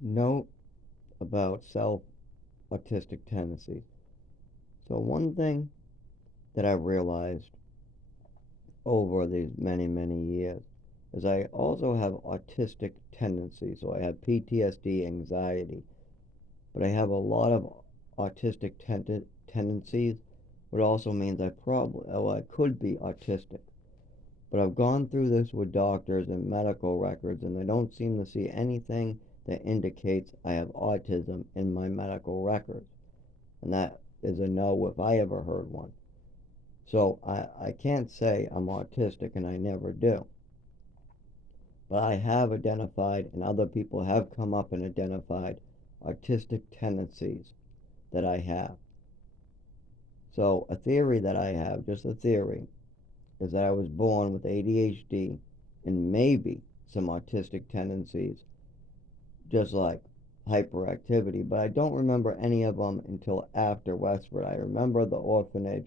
Note about self autistic tendencies. So, one thing that I realized over these many, many years is I also have autistic tendencies. So, I have PTSD, anxiety, but I have a lot of autistic tendencies, which also means I could be autistic. But I've gone through this with doctors and medical records, and they don't seem to see anything that indicates I have autism in my medical records. And that is a no if I ever heard one. So I can't say I'm autistic, and I never do. But I have identified, and other people have come up and identified autistic tendencies that I have. So a theory that I have, just a theory, is that I was born with ADHD and maybe some autistic tendencies, just like hyperactivity, but I don't remember any of them until after Westford. I remember the orphanage.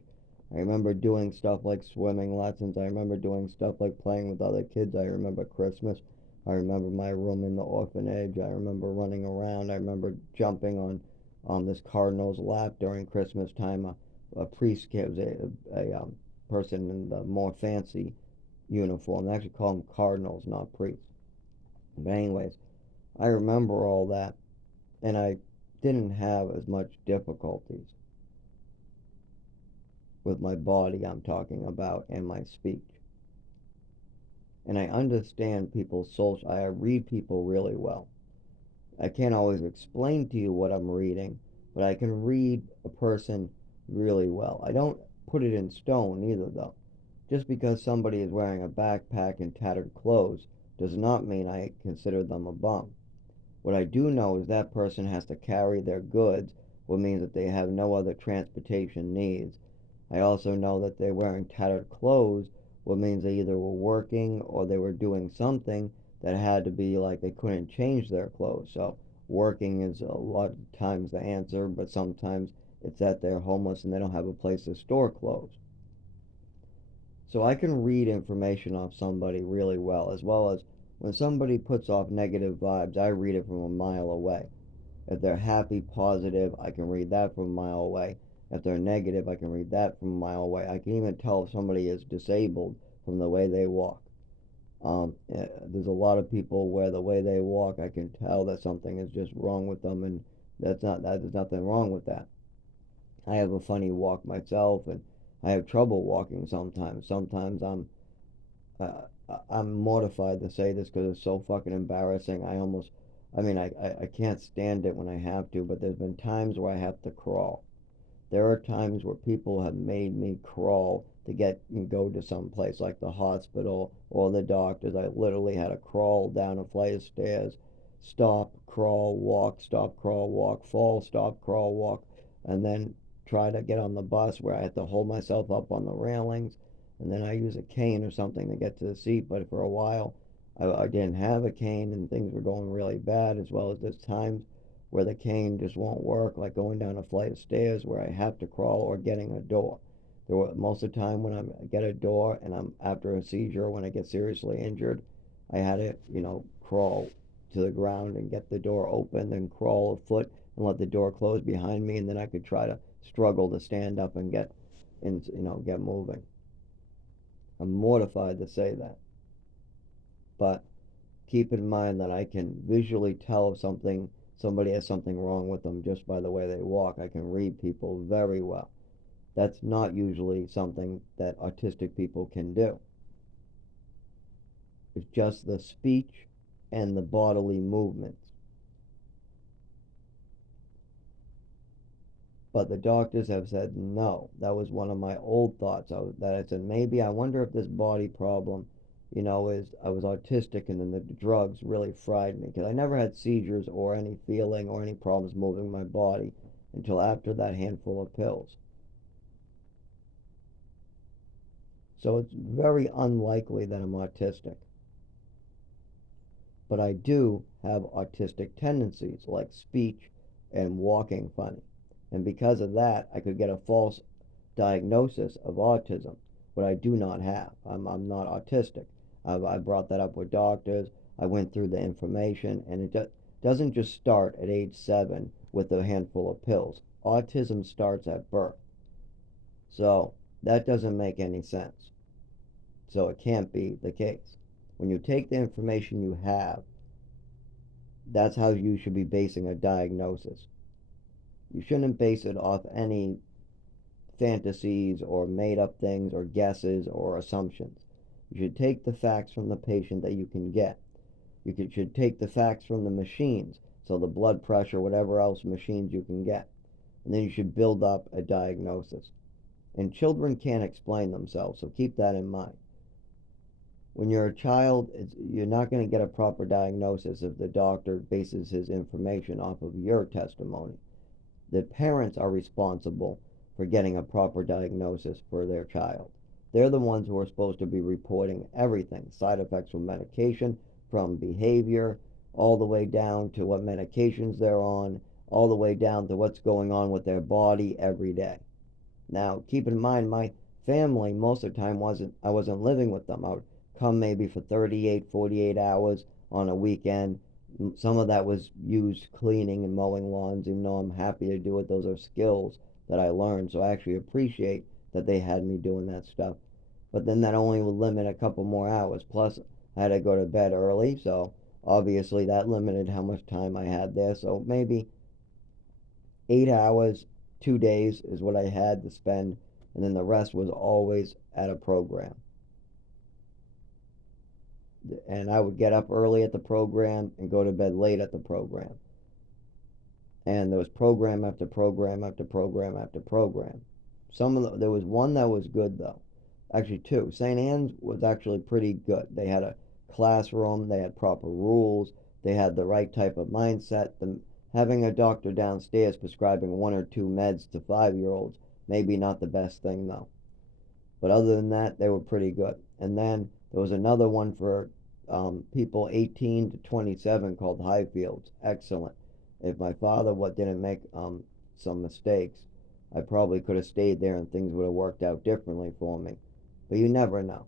I remember doing stuff like swimming lessons. I remember doing stuff like playing with other kids. I remember Christmas. I remember my room in the orphanage. I remember running around. I remember jumping on this cardinal's lap during Christmas time. A priest was a person in the more fancy uniform. They actually call them cardinals, not priests. But anyways, I remember all that, and I didn't have as much difficulties with my body, I'm talking about, and my speech. And I understand people's social, I read people really well. I can't always explain to you what I'm reading, but I can read a person really well. I don't put it in stone either, though. Just because somebody is wearing a backpack and tattered clothes does not mean I consider them a bum. What I do know is that person has to carry their goods, which means that they have no other transportation needs. I also know that they're wearing tattered clothes, which means they either were working or they were doing something that had to be like they couldn't change their clothes. So working is a lot of times the answer, but sometimes it's that they're homeless and they don't have a place to store clothes. So I can read information off somebody really well as when somebody puts off negative vibes, I read it from a mile away. If they're happy, positive, I can read that from a mile away. If they're negative, I can read that from a mile away. I can even tell if somebody is disabled from the way they walk. There's a lot of people where the way they walk, I can tell that something is just wrong with them, and there's nothing wrong with that. I have a funny walk myself, and I have trouble walking sometimes. Uh, I'm mortified to say this because it's so fucking embarrassing. I mean, I can't stand it when I have to, but there's been times where I have to crawl. There are times where people have made me crawl to get and go to some place like the hospital or the doctors. I literally had to crawl down a flight of stairs, stop, crawl, walk, stop, crawl, walk, fall, stop, crawl, walk, and then try to get on the bus where I had to hold myself up on the railings, and then I use a cane or something to get to the seat. But for a while, I didn't have a cane, and things were going really bad, as well as there's times where the cane just won't work, like going down a flight of stairs where I have to crawl or getting a door. Most of the time when I get a door and I'm after a seizure, when I get seriously injured, I had to, crawl to the ground and get the door open, then crawl a foot and let the door close behind me, and then I could try to struggle to stand up and get moving. I'm mortified to say that, but keep in mind that I can visually tell if somebody has something wrong with them just by the way they walk. I can read people very well. That's not usually something that autistic people can do. It's just the speech and the bodily movements. But the doctors have said no. That was one of my old thoughts. That I said maybe I wonder if this body problem, is I was autistic and then the drugs really fried me because I never had seizures or any feeling or any problems moving my body until after that handful of pills. So it's very unlikely that I'm autistic. But I do have autistic tendencies like speech and walking funny. And because of that, I could get a false diagnosis of autism, but I do not have. I'm not autistic. I brought that up with doctors. I went through the information, and doesn't just start at age 7 with a handful of pills. Autism starts at birth. So that doesn't make any sense. So it can't be the case. When you take the information you have, that's how you should be basing a diagnosis. You shouldn't base it off any fantasies or made up things or guesses or assumptions. You should take the facts from the patient that you can get. Should take the facts from the machines, so the blood pressure, whatever else machines you can get. And then you should build up a diagnosis. And children can't explain themselves, so keep that in mind. When you're a child, you're not going to get a proper diagnosis if the doctor bases his information off of your testimony. The parents are responsible for getting a proper diagnosis for their child. They're the ones who are supposed to be reporting everything, side effects from medication, from behavior, all the way down to what medications they're on, all the way down to what's going on with their body every day. Now, keep in mind, my family, most of the time, I wasn't living with them. I would come maybe for 38, 48 hours on a weekend. Some of that was used cleaning and mowing lawns, even though I'm happy to do it. Those are skills that I learned, so I actually appreciate that they had me doing that stuff. But then that only would limit a couple more hours. Plus, I had to go to bed early, so obviously that limited how much time I had there. So maybe 8 hours, 2 days is what I had to spend, and then the rest was always at a program. And I would get up early at the program and go to bed late at the program. And there was program after program after program after program. There was one that was good though. Actually, two. St. Anne's was actually pretty good. They had a classroom, they had proper rules, they had the right type of mindset. Having a doctor downstairs prescribing one or two meds to 5-year-olds, maybe not the best thing though. But other than that, they were pretty good. And then there was another one for people 18 to 27 called Highfields. Excellent. If my father didn't make some mistakes, I probably could have stayed there and things would have worked out differently for me. But you never know.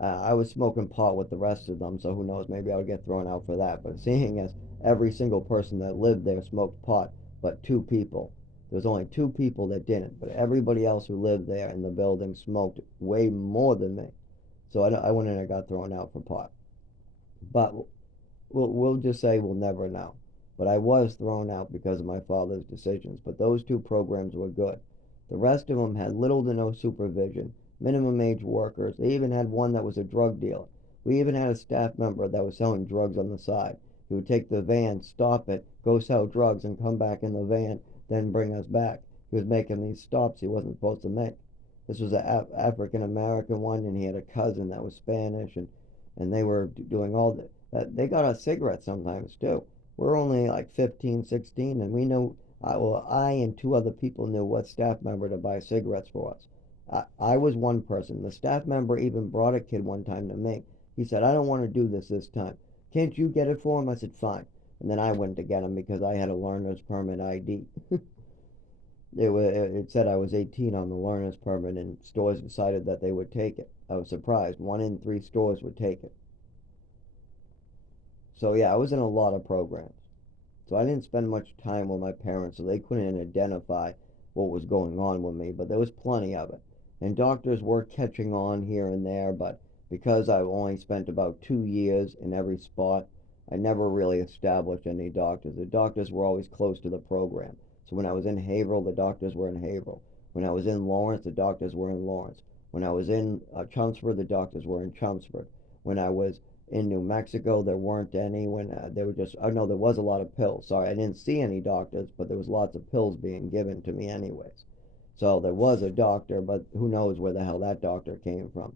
I was smoking pot with the rest of them, so who knows, maybe I would get thrown out for that. But seeing as every single person that lived there smoked pot, but two people, there was only two people that didn't, but everybody else who lived there in the building smoked way more than me. So I wouldn't have got thrown out for pot. But we'll just say we'll never know. But I was thrown out because of my father's decisions. But those two programs were good. The rest of them had little to no supervision, minimum age workers. They even had one that was a drug dealer. We even had a staff member that was selling drugs on the side. He would take the van, stop it, go sell drugs, and come back in the van, then bring us back. He was making these stops he wasn't supposed to make. This was an African American one, and he had a cousin that was Spanish, and they were doing all that. They got us cigarettes sometimes too. We're only like 15, 16, and we knew. I and two other people knew what staff member to buy cigarettes for us. I was one person. The staff member even brought a kid one time to me. He said, "I don't want to do this time. Can't you get it for him?" I said, "Fine." And then I went to get him because I had a learner's permit ID. It said I was 18 on the learner's permit, and stores decided that they would take it. I was surprised. 1 in 3 stores would take it. So yeah, I was in a lot of programs. So I didn't spend much time with my parents, so they couldn't identify what was going on with me, but there was plenty of it. And doctors were catching on here and there, but because I only spent about 2 years in every spot, I never really established any doctors. The doctors were always close to the program. So when I was in Haverhill, the doctors were in Haverhill. When I was in Lawrence, the doctors were in Lawrence. When I was in Chelmsford, the doctors were in Chelmsford. When I was in New Mexico, there weren't any. When they were just, oh no, there was a lot of pills. Sorry, I didn't see any doctors, but there was lots of pills being given to me anyways. So there was a doctor, but who knows where the hell that doctor came from.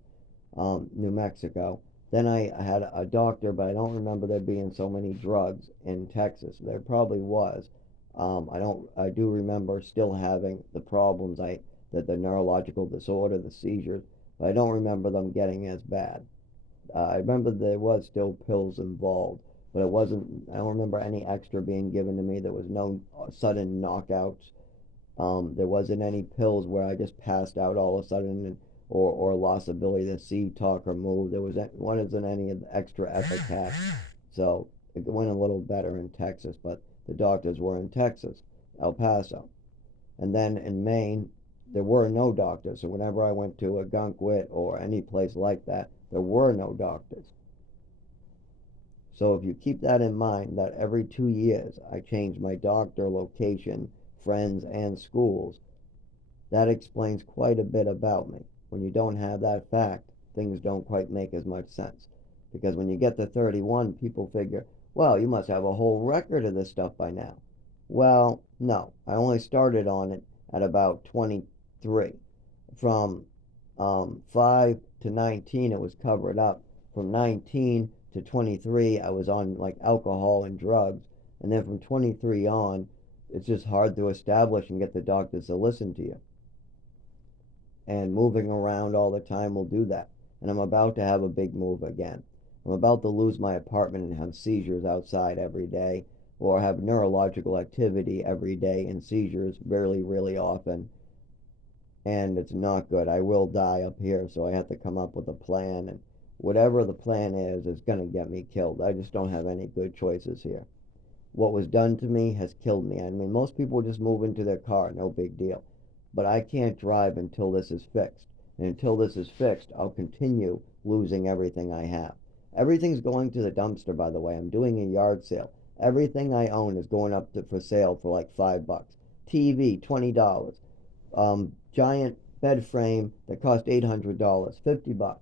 New Mexico. Then I had a doctor, but I don't remember there being so many drugs in Texas. There probably was. I do remember still having the problems, that the neurological disorder, the seizures, but I don't remember them getting as bad. I remember there was still pills involved, but it wasn't. I don't remember any extra being given to me. There was no sudden knockouts. There wasn't any pills where I just passed out all of a sudden, or lost ability to see, talk, or move. There wasn't any extra Epicac. So it went a little better in Texas, but the doctors were in Texas, El Paso. And then in Maine, there were no doctors. So whenever I went to a Gunkwit or any place like that, there were no doctors. So if you keep that in mind, that every 2 years I change my doctor, location, friends, and schools, that explains quite a bit about me. When you don't have that fact, things don't quite make as much sense. Because when you get to 31, people figure, well, you must have a whole record of this stuff by now. Well, no, I only started on it at about 23. From 5 to 19, it was covered up. From 19 to 23, I was on like alcohol and drugs. And then from 23 on, it's just hard to establish and get the doctors to listen to you. And moving around all the time will do that. And I'm about to have a big move again. I'm about to lose my apartment and have seizures outside every day, or have neurological activity every day and seizures really, really often. And it's not good. I will die up here, so I have to come up with a plan. And whatever the plan is going to get me killed. I just don't have any good choices here. What was done to me has killed me. I mean, most people just move into their car, no big deal. But I can't drive until this is fixed. And until this is fixed, I'll continue losing everything I have. Everything's going to the dumpster, by the way. I'm doing a yard sale. Everything I own is going up for sale for like $5. TV, $20. Giant bed frame that cost $800, $50.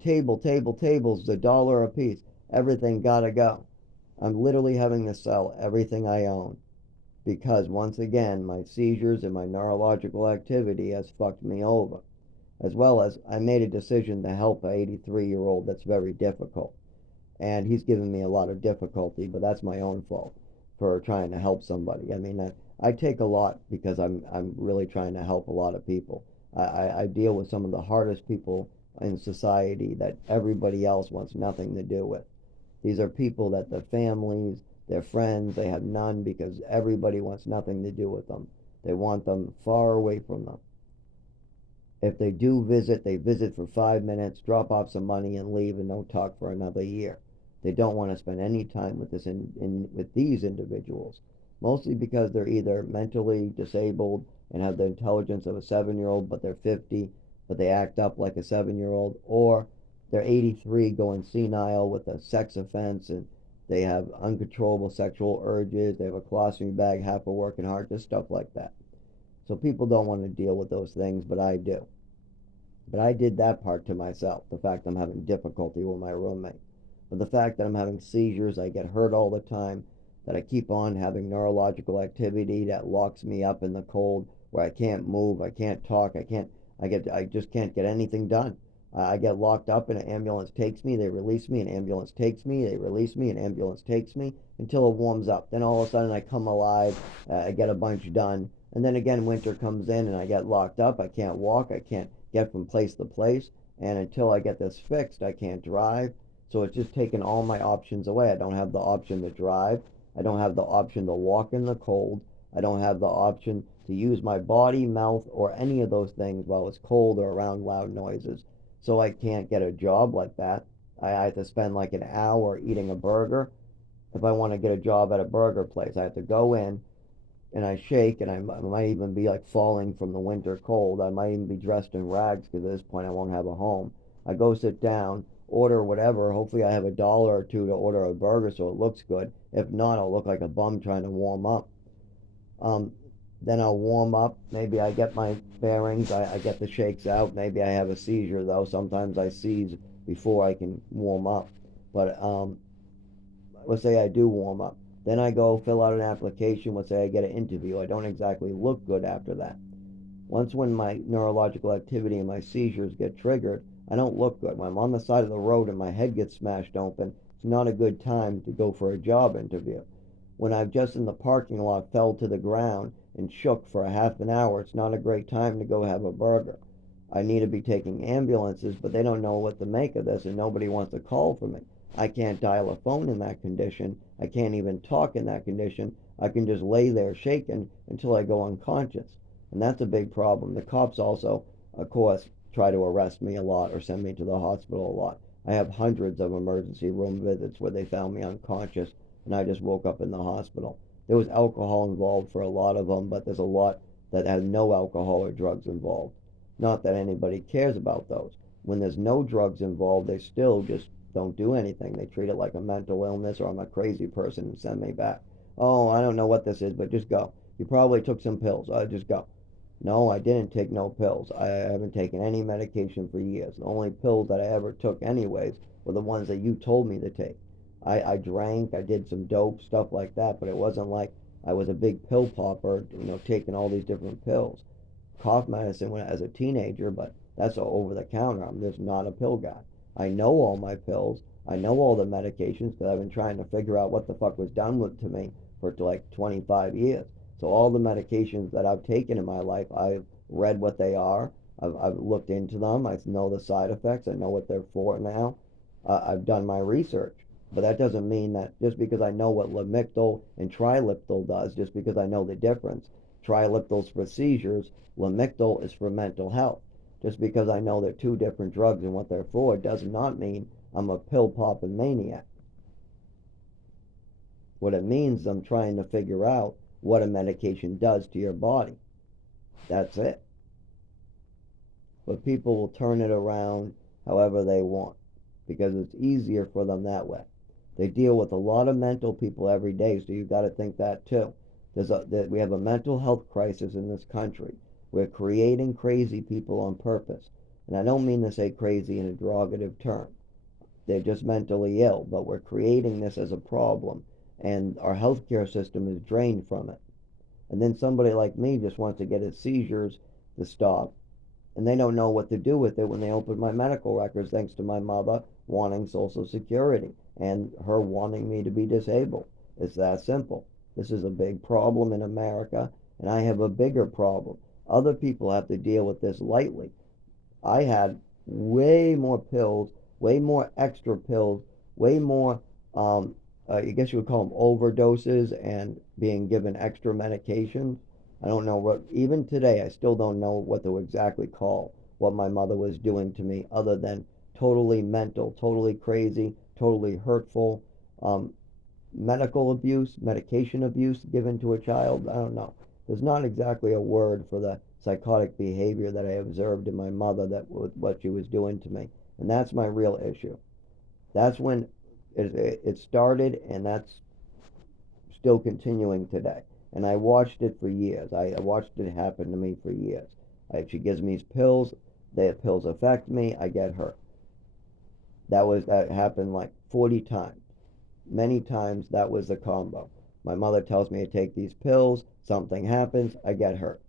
Tables, $1 a piece. Everything gotta go. I'm literally having to sell everything I own because once again my seizures and my neurological activity has fucked me over. As well as I made a decision to help a 83-year-old that's very difficult. And he's given me a lot of difficulty, but that's my own fault for trying to help somebody. I mean, I take a lot because I'm really trying to help a lot of people. I deal with some of the hardest people in society that everybody else wants nothing to do with. These are people that their families, their friends, they have none because everybody wants nothing to do with them. They want them far away from them. If they do visit, they visit for 5 minutes, drop off some money, and leave, and don't talk for another year. They don't want to spend any time with with these individuals, mostly because they're either mentally disabled and have the intelligence of a 7-year-old, but they're 50, but they act up like a 7-year-old, or they're 83 going senile with a sex offense and they have uncontrollable sexual urges, they have a colostomy bag, half a working heart, just stuff like that. So people don't want to deal with those things, but I do. But I did that part to myself, the fact I'm having difficulty with my roommate. But the fact that I'm having seizures, I get hurt all the time, that I keep on having neurological activity that locks me up in the cold where I can't move, I can't talk, I just can't get anything done. I get locked up and an ambulance takes me, they release me, an ambulance takes me, they release me, an ambulance takes me until it warms up. Then all of a sudden I come alive, I get a bunch done. And then again, winter comes in and I get locked up. I can't walk. I can't get from place to place. And until I get this fixed, I can't drive. So it's just taken all my options away. I don't have the option to drive. I don't have the option to walk in the cold. I don't have the option to use my body, mouth, or any of those things while it's cold or around loud noises. So I can't get a job like that. I have to spend like an hour eating a burger. If I want to get a job at a burger place, I have to go in, and I shake, and I might even be like falling from the winter cold. I might even be dressed in rags because at this point I won't have a home. I go sit down, order whatever. Hopefully I have $1 or two to order a burger so it looks good. If not, I'll look like a bum trying to warm up. Um, then I'll warm up. Maybe I get my bearings. I get the shakes out. Maybe I have a seizure though. Sometimes I seize before I can warm up. But let's say I do warm up. Then I go fill out an application. Let's say I get an interview. I don't exactly look good after that. Once when my neurological activity and my seizures get triggered, I don't look good. When I'm on the side of the road and my head gets smashed open, it's not a good time to go for a job interview. When I've just in the parking lot fell to the ground and shook for a half an hour, it's not a great time to go have a burger. I need to be taking ambulances, but they don't know what to make of this and nobody wants to call for me. I can't dial a phone in that condition. I can't even talk in that condition. I can just lay there shaking until I go unconscious. And that's a big problem. The cops also, of course, try to arrest me a lot or send me to the hospital a lot. I have hundreds of emergency room visits where they found me unconscious and I just woke up in the hospital. There was alcohol involved for a lot of them, but there's a lot that had no alcohol or drugs involved. Not that anybody cares about those. When there's no drugs involved, they still just don't do anything. They treat it like a mental illness or I'm a crazy person and send me back. Oh, I don't know what this is, but just go. You probably took some pills. Just go. No, I didn't take no pills. I haven't taken any medication for years. The only pills that I ever took anyways were the ones that you told me to take. I drank, I did some dope, stuff like that, but it wasn't like I was a big pill popper, taking all these different pills. Cough medicine when as a teenager, but that's over the counter. I'm just not a pill guy. I know all my pills. I know all the medications because I've been trying to figure out what the fuck was done with to me for like 25 years. So all the medications that I've taken in my life, I've read what they are. I've looked into them. I know the side effects. I know what they're for now. I've done my research. But that doesn't mean that just because I know what Lamictal and Triliptal does, just because I know the difference. Triliptal's for seizures, Lamictal is for mental health. Just because I know they're two different drugs and what they're for does not mean I'm a pill popping maniac. What it means is I'm trying to figure out what a medication does to your body. That's it. But people will turn it around however they want because it's easier for them that way. They deal with a lot of mental people every day, so you've got to think that too. We have a mental health crisis in this country. We're creating crazy people on purpose. And I don't mean to say crazy in a derogative term. They're just mentally ill, but we're creating this as a problem, and our healthcare system is drained from it. And then somebody like me just wants to get his seizures to stop, and they don't know what to do with it when they open my medical records, thanks to my mother wanting Social Security and her wanting me to be disabled. It's that simple. This is a big problem in America, and I have a bigger problem. Other people have to deal with this lightly. I had way more pills, way more extra pills, way more, I guess you would call them overdoses and being given extra medications. I don't know what, even today, I still don't know what to exactly call what my mother was doing to me other than totally mental, totally crazy, totally hurtful. Um, Medical abuse, medication abuse given to a child. I don't know. There's not exactly a word for the psychotic behavior that I observed in my mother that what she was doing to me, and that's my real issue. That's when it started, and that's still continuing today. And I watched it for years. I watched it happen to me for years. She gives me pills. The pills affect me. I get hurt. That happened like 40 times. Many times that was the combo. My mother tells me to take these pills, something happens, I get hurt.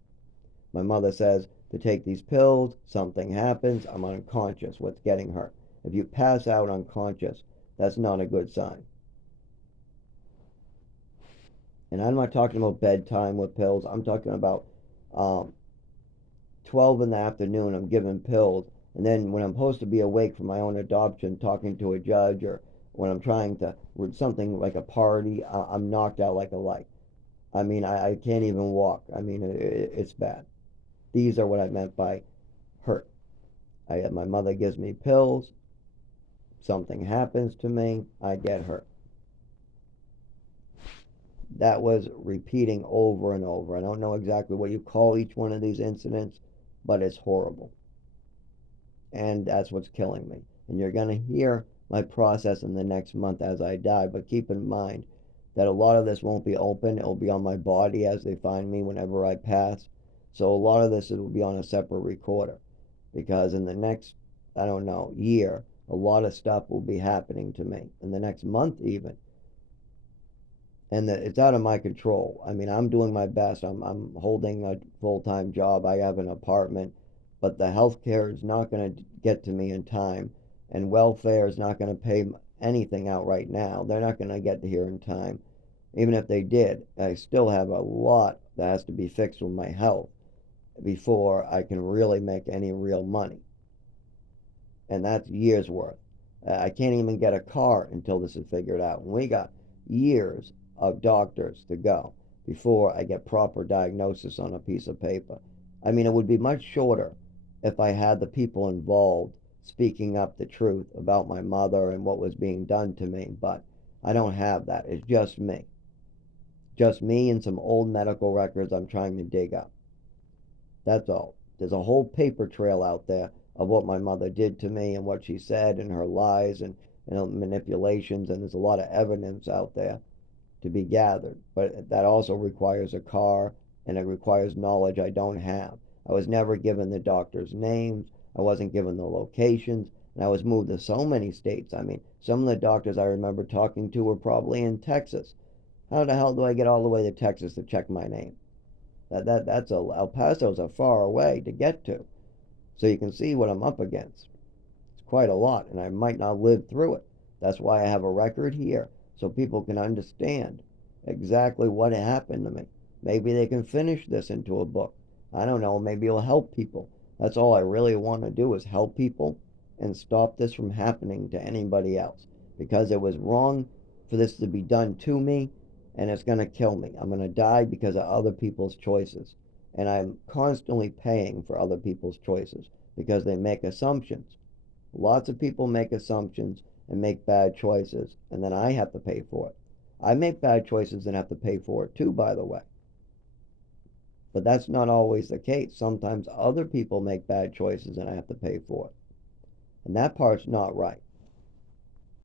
My mother says to take these pills, something happens, I'm unconscious. What's getting hurt? If you pass out unconscious, that's not a good sign. And I'm not talking about bedtime with pills. I'm talking about um, 12 in the afternoon, I'm given pills. And then when I'm supposed to be awake for my own adoption, talking to a judge, or when I'm trying to, with something like a party, I'm knocked out like a light. I mean, I can't even walk. I mean, it's bad. These are what I meant by hurt. My mother gives me pills. Something happens to me. I get hurt. That was repeating over and over. I don't know exactly what you call each one of these incidents, but it's horrible. And that's what's killing me. And you're going to hear my process in the next month as I die, but keep in mind that a lot of this won't be open. It'll be on my body as they find me whenever I pass. So a lot of this will be on a separate recorder because in the next, I don't know, year, a lot of stuff will be happening to me. In the next month, even. And it's out of my control. I mean, I'm doing my best. I'm holding a full-time job. I have an apartment, but the health care is not going to get to me in time, and welfare is not going to pay anything out right now. They're not going to get to here in time. Even if they did, I still have a lot that has to be fixed with my health before I can really make any real money. And that's years worth. I can't even get a car until this is figured out. And we got years of doctors to go before I get proper diagnosis on a piece of paper. I mean, it would be much shorter if I had the people involved speaking up the truth about my mother and what was being done to me, but I don't have that. It's just me. Just me and some old medical records I'm trying to dig up. That's all. There's a whole paper trail out there of what my mother did to me and what she said and her lies and manipulations, and there's a lot of evidence out there to be gathered. But that also requires a car and it requires knowledge I don't have. I was never given the doctor's names, I wasn't given the locations, and I was moved to so many states. I mean, some of the doctors I remember talking to were probably in Texas. How the hell do I get all the way to Texas to check my name? That's El Paso's a far away to get to. So you can see what I'm up against. It's quite a lot, and I might not live through it. That's why I have a record here, so people can understand exactly what happened to me. Maybe they can finish this into a book. I don't know, maybe it'll help people. That's all I really want to do is help people and stop this from happening to anybody else. Because it was wrong for this to be done to me, and it's going to kill me. I'm going to die because of other people's choices. And I'm constantly paying for other people's choices because they make assumptions. Lots of people make assumptions and make bad choices, and then I have to pay for it. I make bad choices and have to pay for it too, by the way. But that's not always the case. Sometimes other people make bad choices and I have to pay for it. And that part's not right.